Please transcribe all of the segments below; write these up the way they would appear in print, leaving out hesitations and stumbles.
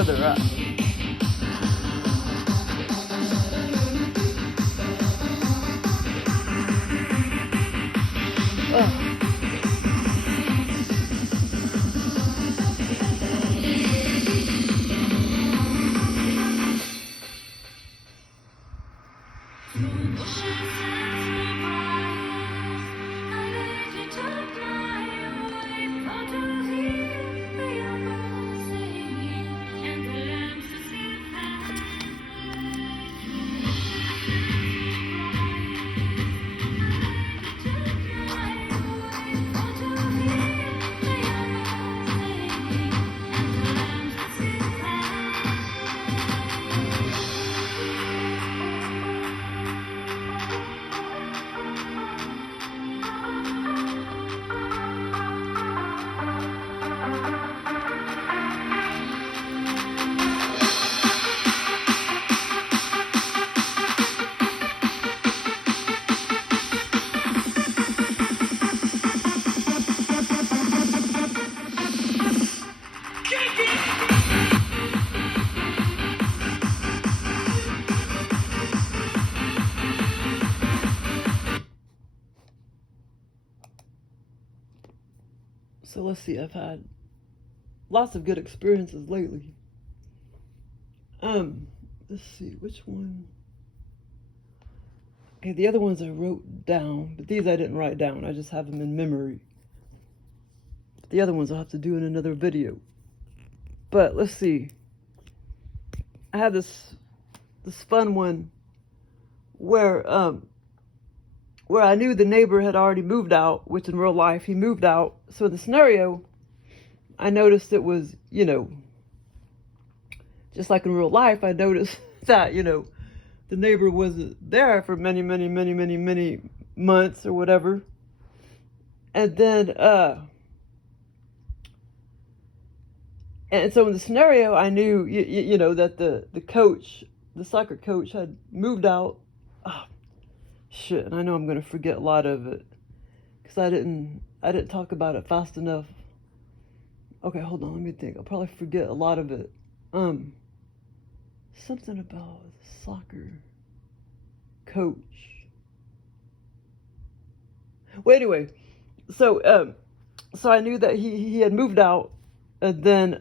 where they're at. So let's see, I've had lots of good experiences lately. Let's see, which one? Okay, the other ones I wrote down, but these I didn't write down. I just have them in memory. The other ones I'll have to do in another video. But let's see. I had this fun one where I knew the neighbor had already moved out, which in real life he moved out. So in the scenario, I noticed it was, you know, just like in real life, I noticed that, you know, the neighbor wasn't there for many months or whatever. And then, and so in the scenario, I knew, you know, that the coach, the soccer coach had moved out. Oh, shit, and I know I'm going to forget a lot of it because I didn't talk about it fast enough. Okay, hold on, let me think. I'll probably forget a lot of it. Something about the soccer coach. Well, anyway, so I knew that he had moved out, and then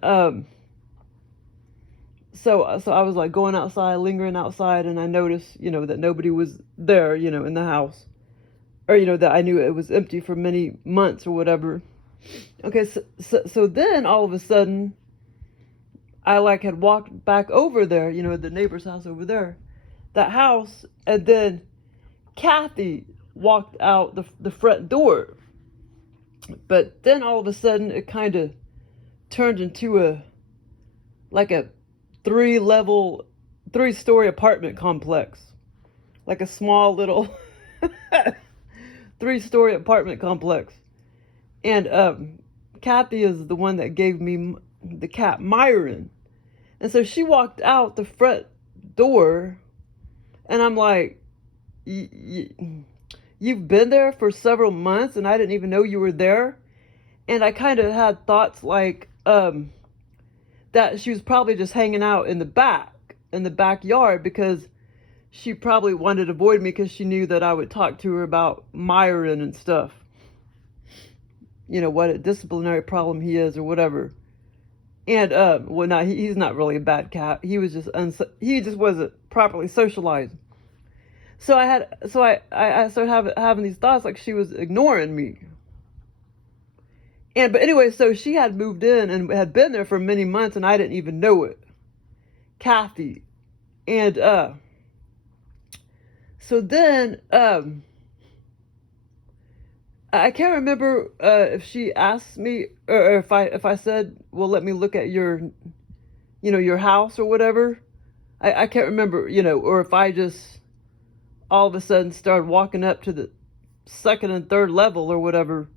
so I was like going outside, lingering outside, and I noticed, you know, that nobody was there, you know, in the house, or, you know, that I knew it was empty for many months or whatever. Okay, so then all of a sudden, I like had walked back over there, you know, the neighbor's house over there, that house, and then Kathy walked out the front door. But then all of a sudden, it kind of turned into a three-story apartment complex, like a small little three-story apartment complex. And Kathy is the one that gave me the cat Myron, and so she walked out the front door, and I'm like, you've been there for several months and I didn't even know you were there. And I kind of had thoughts like that she was probably just hanging out in the backyard, because she probably wanted to avoid me because she knew that I would talk to her about Myron and stuff. You know, what a disciplinary problem he is or whatever. And well, no, he's not really a bad cat. He was just he just wasn't properly socialized. So I started having these thoughts like she was ignoring me. But anyway, so she had moved in and had been there for many months, and I didn't even know it. Kathy. And so then I can't remember if she asked me, or if I said, well, let me look at your, you know, your house or whatever. I can't remember, you know, or if I just all of a sudden started walking up to the second and third level or whatever.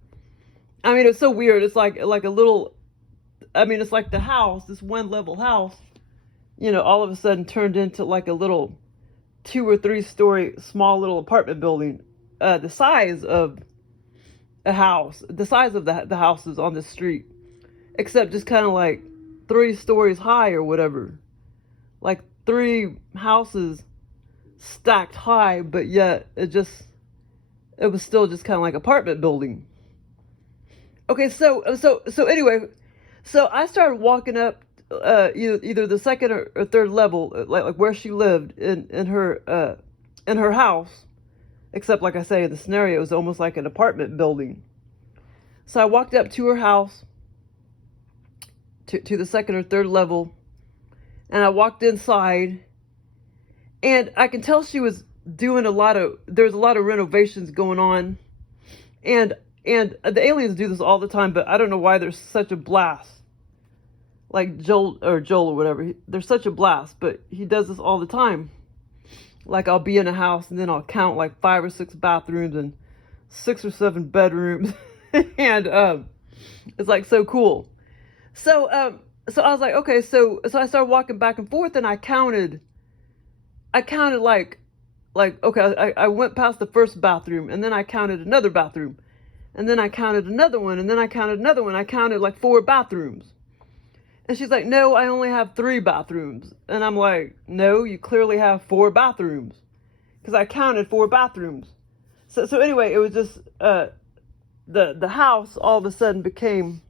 I mean, it's so weird. It's like a little, I mean, it's like the house, this one level house, you know, all of a sudden turned into like a little 2 or 3 story small little apartment building, the size of a house, the size of the houses on the street, except just kind of like 3 stories high or whatever. Like 3 houses stacked high, but yet it was still just kind of like apartment building. Okay, so anyway, so I started walking up either the second or third level, like where she lived in her house. Except, like I say, the scenario was almost like an apartment building. So I walked up to her house, to the second or third level, and I walked inside, and I can tell she was doing there's a lot of renovations going on, and the aliens do this all the time, but I don't know why there's such a blast. Like Joel or whatever, there's such a blast, but he does this all the time. Like I'll be in a house and then I'll count like 5 or 6 bathrooms and 6 or 7 bedrooms, and it's like so cool. So I was like, okay, so I started walking back and forth, and I counted like okay, I went past the first bathroom, and then I counted another bathroom, and then I counted another one, and then I counted another one. I counted like 4 bathrooms. And she's like, no, I only have 3 bathrooms. And I'm like, no, you clearly have 4 bathrooms, because I counted 4 bathrooms. So anyway, it was just the house all of a sudden became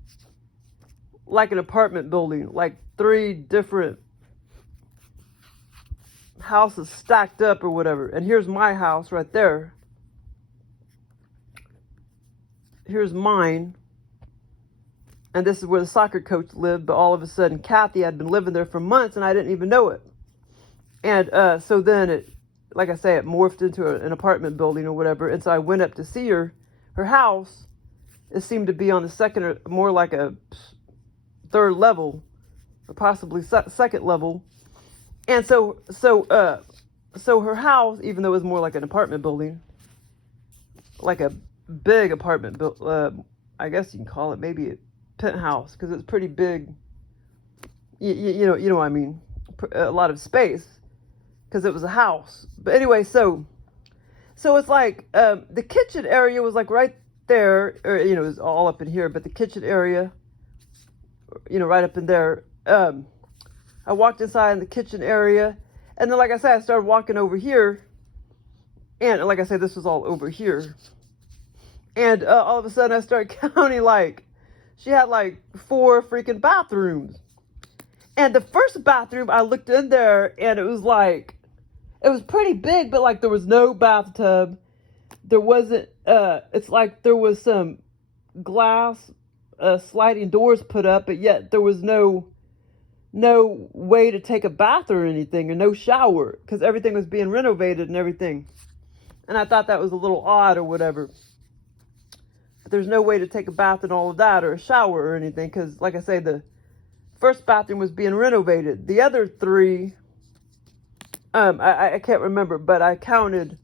like an apartment building, like 3 different houses stacked up or whatever. And here's my house right there. Here's mine. And this is where the soccer coach lived, but all of a sudden Kathy had been living there for months and I didn't even know it. And so then it, like I say, it morphed into an apartment building or whatever. And so I went up to see her house. It seemed to be on the second, or more like a 3rd level, or possibly second level. And so her house, even though it was more like an apartment building, like a big apartment I guess you can call it maybe a penthouse, because it's pretty big. You know what I mean, a lot of space, because it was a house. But anyway, so it's like the kitchen area was like right there, or it was all up in here, but the kitchen area, right up in there. I walked inside in the kitchen area, and then, like I said, I started walking over here, and like I said, this was all over here, and all of a sudden I started counting, like, she had like 4 freaking bathrooms. And the first bathroom, I looked in there, and it was pretty big, but like there was no bathtub. There wasn't, it's like there was some glass sliding doors put up, but yet there was no way to take a bath or anything, or no shower, because everything was being renovated and everything. And I thought that was a little odd or whatever. But there's no way to take a bath and all of that, or a shower or anything, because like I say, the first bathroom was being renovated. The other 3, I can't remember, but I counted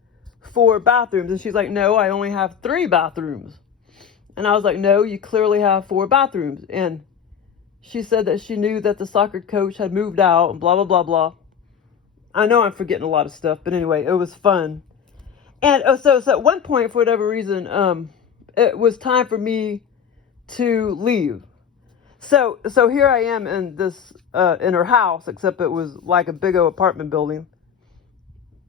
4 bathrooms. And she's like, no, I only have 3 bathrooms. And I was like, no, you clearly have 4 bathrooms. And she said that she knew that the soccer coach had moved out and blah, blah, blah, blah. I know I'm forgetting a lot of stuff, but anyway, it was fun. And so at one point, for whatever reason, it was time for me to leave. So here I am in this, in her house, except it was like a big old apartment building.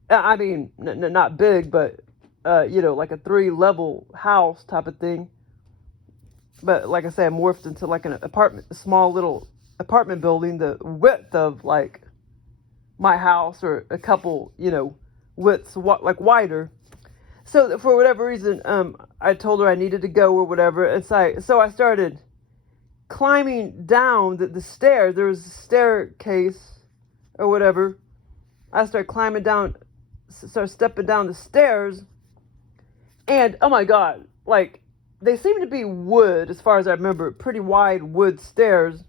I mean, not big, but, like a 3-level house type of thing. But like I say, I morphed into like a small little apartment building, the width of like my house, or a couple, widths, like wider. So for whatever reason, I told her I needed to go or whatever. And so I started climbing down the stairs. There was a staircase or whatever. I started climbing down, started stepping down the stairs. And oh my God, like, they seem to be wood, as far as I remember, pretty wide wood stairs.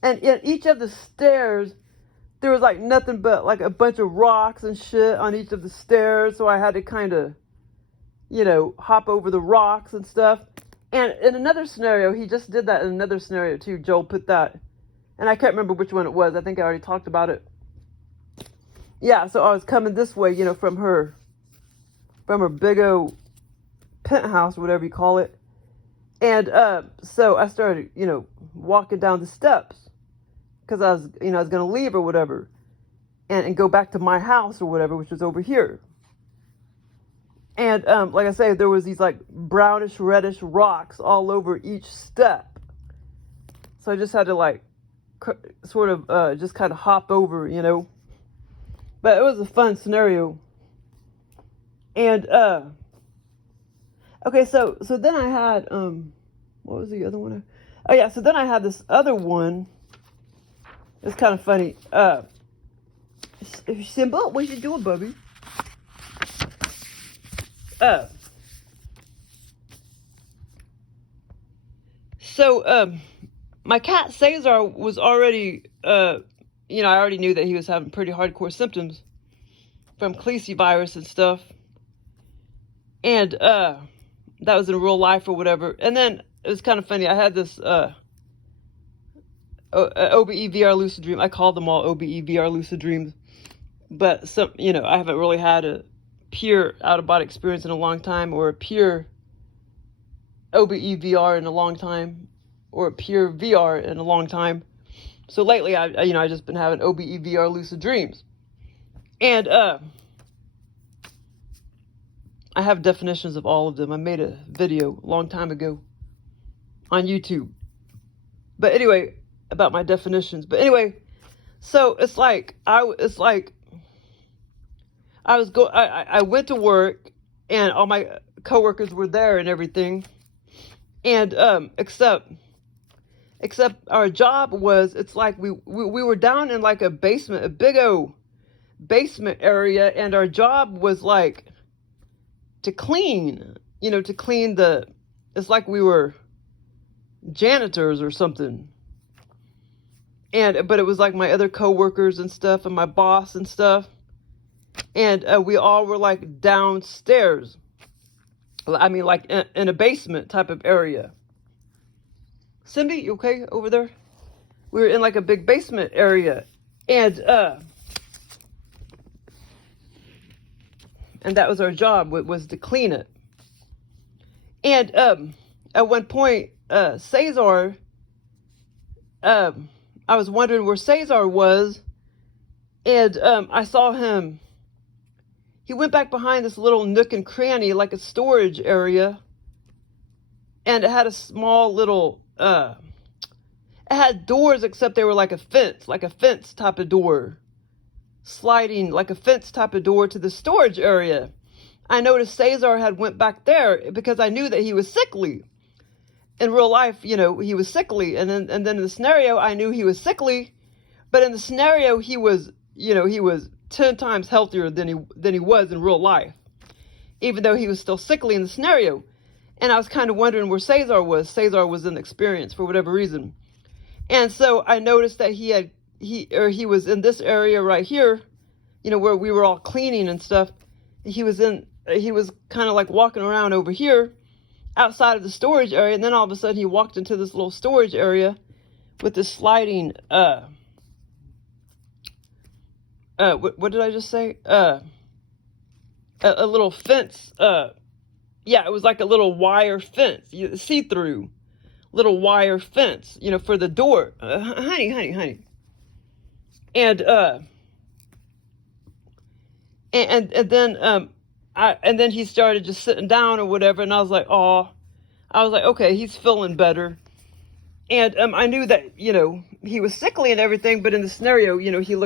And in each of the stairs, there was like nothing but like a bunch of rocks and shit on each of the stairs. So I had to kind of, hop over the rocks and stuff. And in another scenario, he just did that in another scenario too. Joel put that, and I can't remember which one it was. I think I already talked about it. Yeah, so I was coming this way, from her big old penthouse, whatever you call it. And so I started, walking down the steps. because I was, I was going to leave or whatever and go back to my house or whatever, which was over here. And like I say, there was these like brownish, reddish rocks all over each step. So I just had to like sort of just kind of hop over, But it was a fun scenario. And okay, so then I had what was the other one? Oh yeah, so then I had this other one. It's kind of funny. Simba, what you doing, Bubby? So my cat SayZar was already I already knew that he was having pretty hardcore symptoms from virus and stuff. And that was in real life or whatever. And then it was kind of funny. I had this OBE VR lucid dream. I call them all OBE VR lucid dreams. But some, I haven't really had a pure out-of-body experience in a long time, or a pure OBE VR in a long time, or a pure VR in a long time. So lately, I just been having OBE VR lucid dreams. And I have definitions of all of them. I made a video a long time ago on YouTube. But anyway, about my definitions. But anyway, so it's like I went to work and all my coworkers were there and everything. And except our job was, it's like we were down in like a basement, a big old basement area, and our job was like to clean, to clean it's like we were janitors or something. But it was like my other coworkers and stuff and my boss and stuff. And we all were like downstairs. I mean, like in a basement type of area. Cindy, you okay over there? We were in like a big basement area. And that was our job, was to clean it. And at one point, SayZar, I was wondering where SayZar was, and I saw him. He went back behind this little nook and cranny, like a storage area, and it had a small little, it had doors, except they were like a fence type of door, sliding like a fence type of door to the storage area. I noticed SayZar had went back there because I knew that he was sickly. In real life, he was sickly, and then in the scenario, I knew he was sickly, but in the scenario, he was 10 times healthier than he was in real life, even though he was still sickly in the scenario. And I was kind of wondering where SayZar was. SayZar was in experience for whatever reason, and so I noticed that he was in this area right here, where we were all cleaning and stuff. He was kind of like walking around over here, outside of the storage area, and then all of a sudden he walked into this little storage area with this sliding what did I just say? A little fence. Yeah, it was like a little wire fence, see-through little wire fence, for the door. Honey. And then he started just sitting down or whatever, and I was like, okay, he's feeling better. And I knew that, he was sickly and everything, but in the scenario, he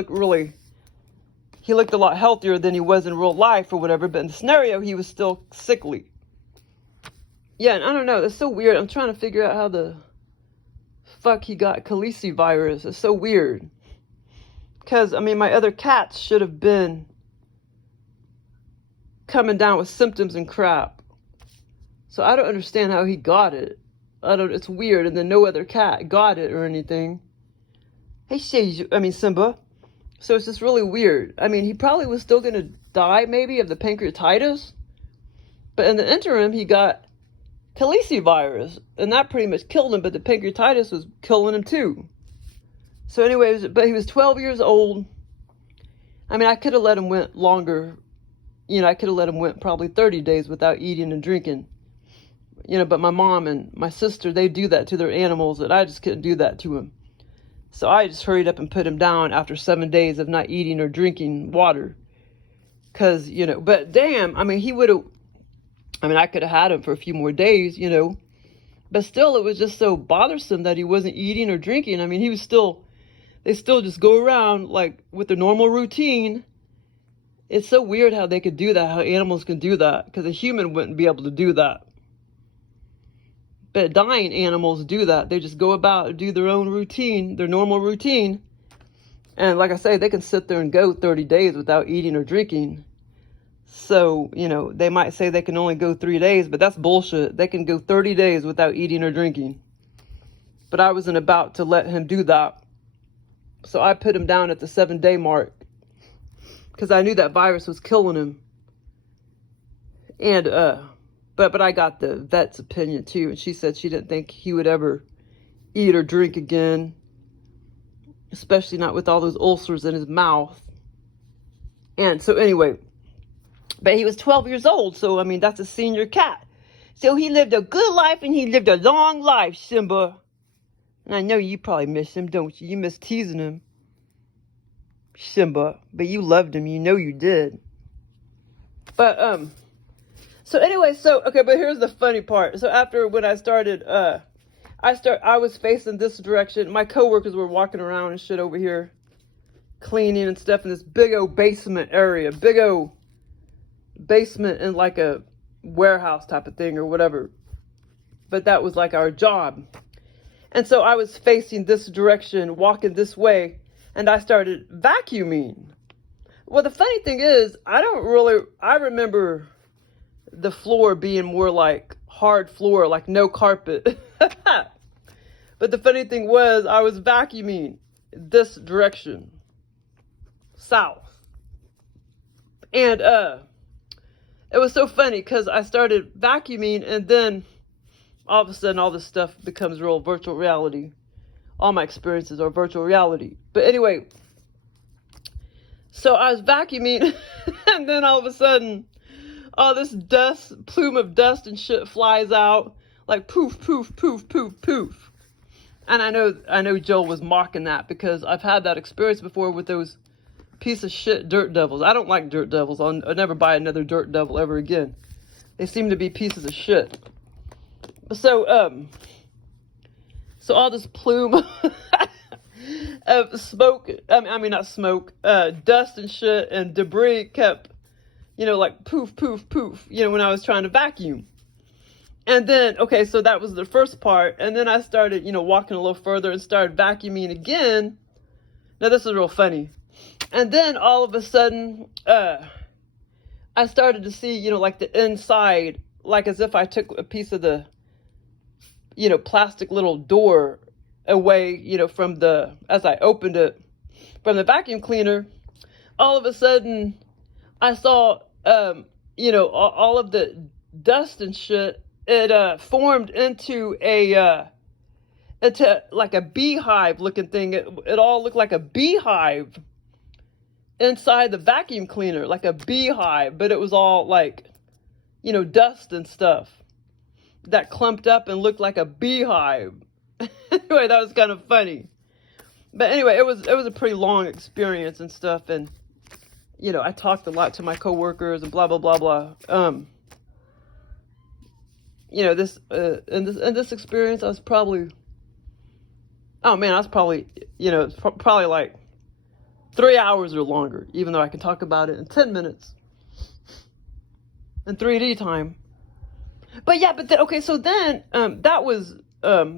looked a lot healthier than he was in real life or whatever, but in the scenario, he was still sickly. Yeah, and I don't know, that's so weird. I'm trying to figure out how the fuck he got virus. It's so weird. Because, my other cats should have been coming down with symptoms and crap. So I don't understand how he got it. It's weird. And then no other cat got it or anything. Hey, Simba. So it's just really weird. He probably was still going to die maybe of the pancreatitis. But in the interim, he got virus. And that pretty much killed him. But the pancreatitis was killing him too. So anyways, but he was 12 years old. I could have let him went longer. I could have let him went probably 30 days without eating and drinking. But my mom and my sister, they do that to their animals, and I just couldn't do that to him. So I just hurried up and put him down after 7 days of not eating or drinking water. Because, you know, but damn, I mean, he would have, I mean, I could have had him for a few more days, you know. But still, it was just so bothersome that he wasn't eating or drinking. I mean, he was still, they still just go around like with their normal routine. It's so weird how they could do that, how animals can do that. Because a human wouldn't be able to do that. But dying animals do that. They just go about and do their own routine, their normal routine. And like I say, they can sit there and go 30 days without eating or drinking. So, you know, they might say they can only go 3 days, but that's bullshit. They can go 30 days without eating or drinking. But I wasn't about to let him do that. So I put him down at the 7-day mark. Because I knew that virus was killing him. And, but I got the vet's opinion too. And she said she didn't think he would ever eat or drink again. Especially not with all those ulcers in his mouth. And so anyway, but he was 12 years old. So, I mean, that's a senior cat. So he lived a good life and he lived a long life, Simba. And I know you probably miss him, don't you? You miss teasing him, Simba. But you loved him. You know you did. But, so anyway, okay, but here's the funny part. So after when I started, I was facing this direction. My coworkers were walking around and shit over here, cleaning and stuff in this big old basement area, big old basement in like a warehouse type of thing or whatever. But that was like our job. And so I was facing this direction, walking this way, and I started vacuuming. Well, the funny thing is, I remember the floor being more like hard floor, like no carpet. But the funny thing was, I was vacuuming this direction, south. And it was so funny because I started vacuuming and then all of a sudden all this stuff becomes real virtual reality. All my experiences are virtual reality. But anyway, so I was vacuuming and then all of a sudden all this dust, plume of dust and shit flies out like poof, poof, poof, poof, poof. And I know Joel was mocking that because I've had that experience before with those piece of shit dirt devils. I don't like dirt devils. I'll never buy another dirt devil ever again. They seem to be pieces of shit. So, so all this plume of smoke, I mean not smoke, dust and shit and debris kept, you know, like poof, poof, poof, you know, when I was trying to vacuum. And then, okay, so that was the first part. And then I started, you know, walking a little further and started vacuuming again. Now, this is real funny. And then all of a sudden, I started to see, you know, like the inside, like as if I took a piece of the, you know, plastic little door away, you know, from the, as I opened it from the vacuum cleaner. All of a sudden, I saw, you know, all of the dust and shit. It formed into like a beehive looking thing. It all looked like a beehive inside the vacuum cleaner, like a beehive, but it was all like, you know, dust and stuff that clumped up and looked like a beehive. Anyway, that was kind of funny. But anyway, it was a pretty long experience and stuff, and you know, I talked a lot to my coworkers and blah blah blah blah. You know, in this experience, I was probably, you know, probably like 3 hours or longer, even though I can talk about it in 10 minutes in 3D time. But yeah, okay, so then that was,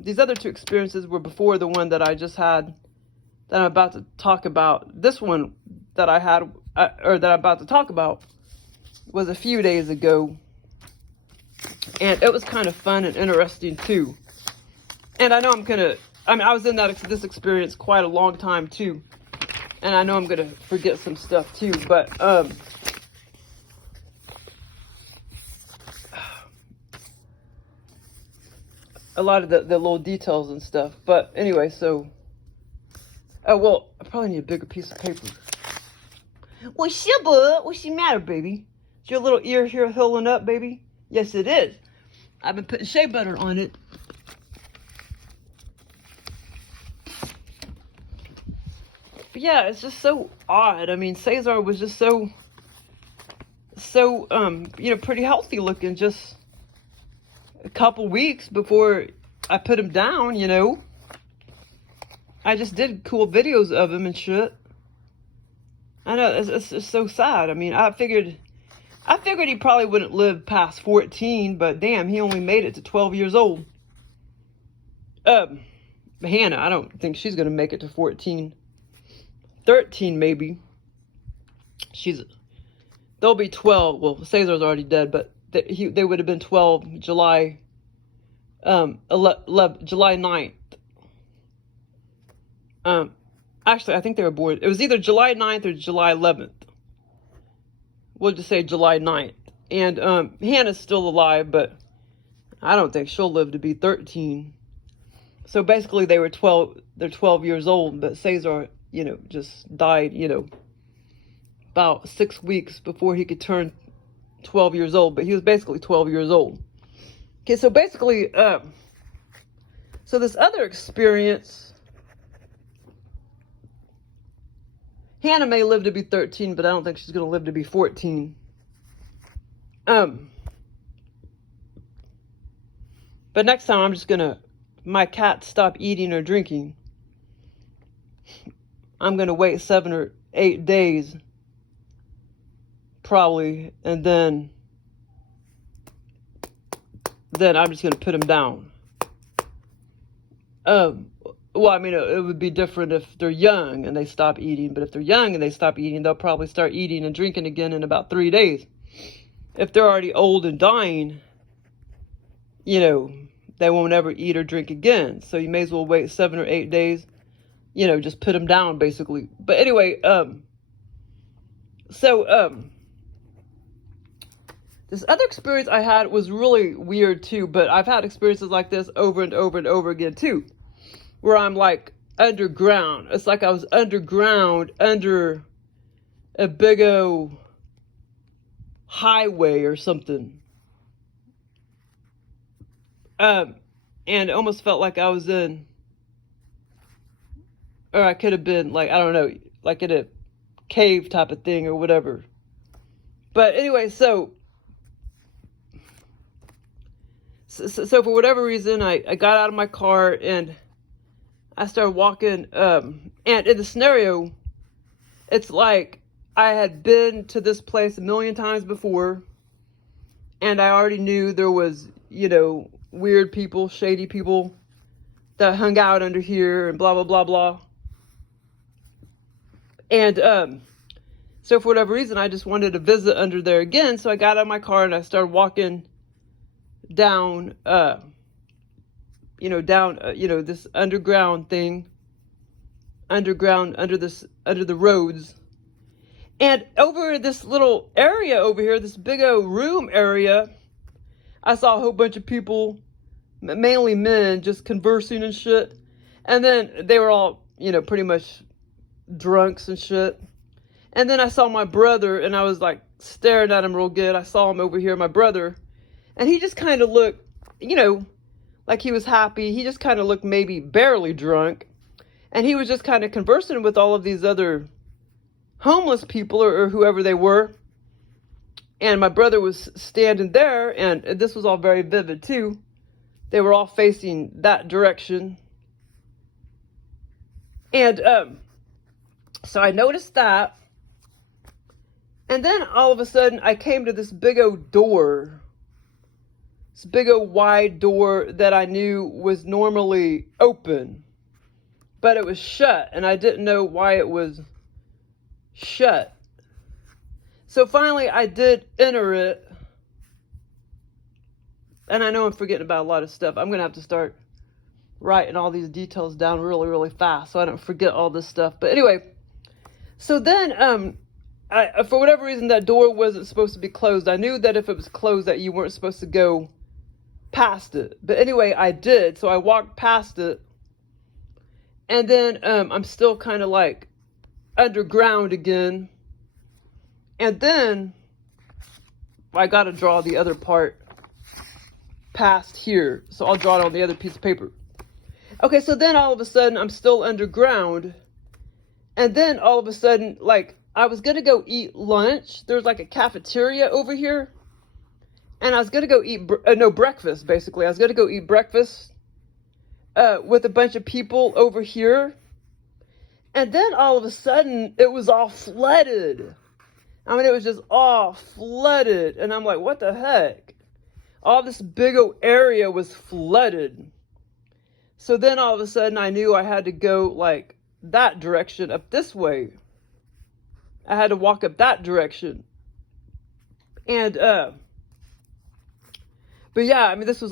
these other two experiences were before the one that I just had that I'm about to talk about. This one that I had, or that I'm about to talk about, was a few days ago. And it was kind of fun and interesting too. And I know I was in this experience quite a long time too. And I know I'm gonna forget some stuff too, but a lot of the little details and stuff. But anyway, so well, I probably need a bigger piece of paper. Well, Shiba, what's the matter, baby? Is your little ear here healing up, baby? Yes, it is. I've been putting shea butter on it. But yeah, it's just so odd. I mean, SayZar was just so you know, pretty healthy looking just a couple weeks before I put him down, you know. I just did cool videos of him and shit. I know, it's so sad. I mean, I figured he probably wouldn't live past 14, but damn, he only made it to 12 years old. Hannah, I don't think she's gonna make it to 14. 13 maybe. They'll be 12. Well, SayZar's already dead, but they would have been 12 July 9th. Actually, I think they were born. It was either July 9th or July 11th. We'll just say July 9th. And Hannah's still alive, but I don't think she'll live to be 13. So basically, they were 12. They're 12 years old, but SayZar, you know, just died, you know, about 6 weeks before he could turn 12 years old. But he was basically 12 years old. Okay, so basically, so this other experience, Hannah may live to be 13, but I don't think she's going to live to be 14. But next time I'm just going to, my cat stop eating or drinking, I'm going to wait 7 or 8 days, probably, and then I'm just going to put him down. Well, I mean, it would be different if they're young and they stop eating. But if they're young and they stop eating, they'll probably start eating and drinking again in about 3 days. If they're already old and dying, you know, they won't ever eat or drink again. So you may as well wait 7 or 8 days, you know, just put them down, basically. But anyway, this other experience I had was really weird, too. But I've had experiences like this over and over and over again, too, where I'm like underground. It's like I was underground under a big old highway or something. And it almost felt like I was in, or I could have been like, I don't know, like in a cave type of thing or whatever. But anyway, so for whatever reason, I got out of my car and I started walking, and in the scenario, it's like I had been to this place a million times before, and I already knew there was, you know, weird people, shady people that hung out under here and blah, blah, blah, blah. And so for whatever reason, I just wanted to visit under there again, so I got out of my car and I started walking down, you know, down, you know, this underground thing, under the roads. And over this little area over here, this big old room area, I saw a whole bunch of people, mainly men, just conversing and shit. And then they were all, you know, pretty much drunks and shit. And then I saw my brother, and I was like staring at him real good. I saw him over here, my brother, and he just kind of looked, you know, like he was happy. He just kind of looked maybe barely drunk. And he was just kind of conversing with all of these other homeless people or whoever they were. And my brother was standing there, and this was all very vivid too. They were all facing that direction. And so I noticed that. And then all of a sudden I came to this big old door. This big old wide door that I knew was normally open, but it was shut, and I didn't know why it was shut. So finally I did enter it, and I know I'm forgetting about a lot of stuff. I'm gonna have to start writing all these details down really, really fast so I don't forget all this stuff. But anyway, so then I, for whatever reason, that door wasn't supposed to be closed. I knew that if it was closed that you weren't supposed to go past it. But anyway, I did. So I walked past it. And then I'm still kind of like underground again. And then I got to draw the other part past here. So I'll draw it on the other piece of paper. Okay, so then all of a sudden I'm still underground. And then all of a sudden, like, I was going to go eat lunch. There's like a cafeteria over here. And I was going to go eat, breakfast, basically. I was going to go eat breakfast with a bunch of people over here. And then all of a sudden, it was all flooded. I mean, it was just all flooded. And I'm like, what the heck? All this big old area was flooded. So then all of a sudden, I knew I had to go like that direction, up this way. I had to walk up that direction. And, but yeah, I mean, this was all